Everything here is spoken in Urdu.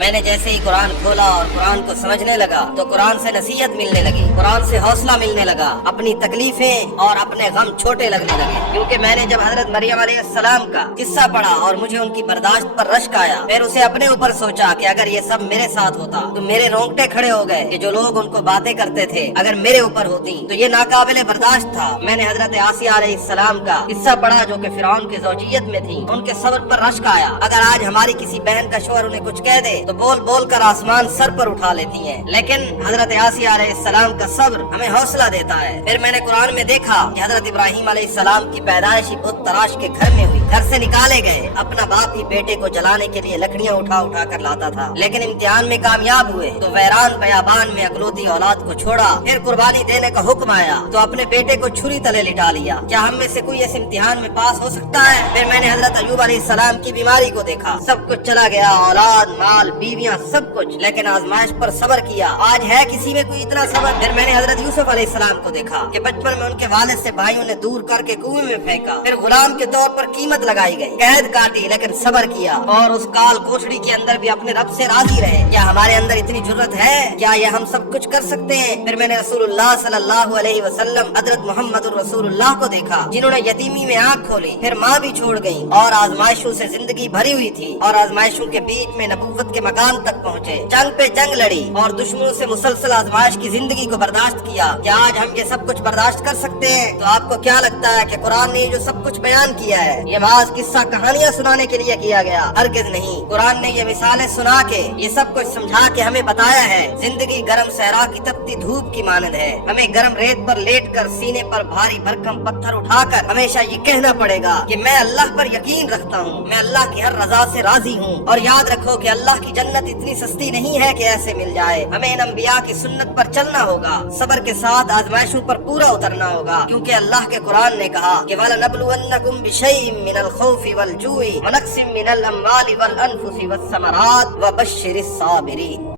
میں نے جیسے ہی قرآن کھولا اور قرآن کو سمجھنے لگا تو قرآن سے نصیحت ملنے لگی، قرآن سے حوصلہ ملنے لگا، اپنی تکلیفیں اور اپنے غم چھوٹے لگنے لگے۔ کیونکہ میں نے جب حضرت مریم علیہ السلام کا قصہ پڑھا اور مجھے ان کی برداشت پر رشک آیا، پھر اسے اپنے اوپر سوچا کہ اگر یہ سب میرے ساتھ ہوتا تو میرے رونگٹے کھڑے ہو گئے کہ جو لوگ ان کو باتیں کرتے تھے اگر میرے اوپر ہوتی تو یہ ناقابل برداشت تھا۔ میں نے حضرت آسیہ علیہ السلام کا قصہ پڑھا جو کہ فرعون کی زوجیت میں تھی، ان کے صبر پر رشک آیا۔ اگر آج ہماری کسی بہن کا شوہر انہیں کچھ کہہ دے تو بول بول کر آسمان سر پر اٹھا لیتی ہیں، لیکن حضرت آسیہ علیہ السلام کا صبر ہمیں حوصلہ دیتا ہے۔ پھر میں نے قرآن میں دیکھا کہ حضرت ابراہیم علیہ السلام کی پیدائش بت تراش کے گھر میں ہوئی، گھر سے نکالے گئے، اپنا باپ ہی بیٹے کو جلانے کے لیے لکڑیاں اٹھا اٹھا کر لاتا تھا، لیکن امتحان میں کامیاب ہوئے تو ویران بیابان میں اکلوتی اولاد کو چھوڑا۔ پھر قربانی دینے کا حکم آیا تو اپنے بیٹے کو چھری تلے لٹا لیا۔ کیا ہم میں سے کوئی اس امتحان میں پاس ہو سکتا ہے؟ پھر میں نے حضرت ایوب علیہ السلام کی بیماری کو دیکھا، سب کچھ چلا گیا، اولاد، مال، بیویاں، سب کچھ، لیکن آزمائش پر صبر کیا۔ آج ہے کسی میں کوئی اتنا صبر؟ پھر میں نے حضرت یوسف علیہ السلام کو دیکھا کہ بچپن میں ان کے والد سے بھائیوں نے دور کر کے کنویں میں پھینکا، پھر غلام کے طور پر قیمت لگائی گئی، قید کاٹی، لیکن صبر کیا، اور اس کال کوٹڑی کے اندر بھی اپنے رب سے راضی رہے۔ کیا ہمارے اندر اتنی جرت ہے؟ کیا یہ ہم سب کچھ کر سکتے ہیں؟ پھر میں نے رسول اللہ صلی اللہ علیہ وسلم حضرت محمد الرسول اللہ کو دیکھا جنہوں نے یتیمی میں آنکھ کھولی، پھر ماں بھی چھوڑ گئی، اور آزمائشوں سے زندگی بھری ہوئی تھی، اور آزمائشوں کے بیچ میں نبوت کے مقام تک پہنچے، جنگ پہ جنگ لڑی اور دشمنوں سے مسلسل آزمائش کی زندگی کو برداشت کیا۔ کیا آج ہم یہ سب کچھ برداشت کر سکتے ہیں؟ تو آپ کو کیا لگتا ہے کہ قرآن نے جو سب کچھ بیان کیا ہے یہ محض قصہ کہانیاں سنانے کے لیے کیا گیا؟ ہرگز نہیں۔ قرآن نے یہ مثالیں سنا کے، یہ سب کچھ سمجھا کے ہمیں بتایا ہے زندگی گرم صحرا کی تپتی دھوپ کی مانند ہے۔ ہمیں گرم ریت پر لیٹ کر سینے پر بھاری بھرکم پتھر اٹھا کر ہمیشہ یہ کہنا پڑے گا کہ میں اللہ پر یقین رکھتا ہوں، میں اللہ کی ہر رضا سے راضی ہوں، اور یاد رکھو کہ اللہ کی جنت اتنی سستی نہیں ہے کہ ایسے مل جائے۔ ہمیں ان انبیاء کی سنت پر چلنا ہوگا، صبر کے ساتھ آزمائشوں پر پورا اترنا ہوگا، کیونکہ اللہ کے قرآن نے کہا کہ وَلَنَبْلُوَنَّكُمْ بِشَيْءٍ مِّنَ الْخَوْفِ وَالْجُوعِ وَنَقْصٍ مِّنَ الْأَمْوَالِ وَالْأَنفُسِ وَالثَّمَرَاتِ وَبَشِّرِ الصَّابِرِينَ۔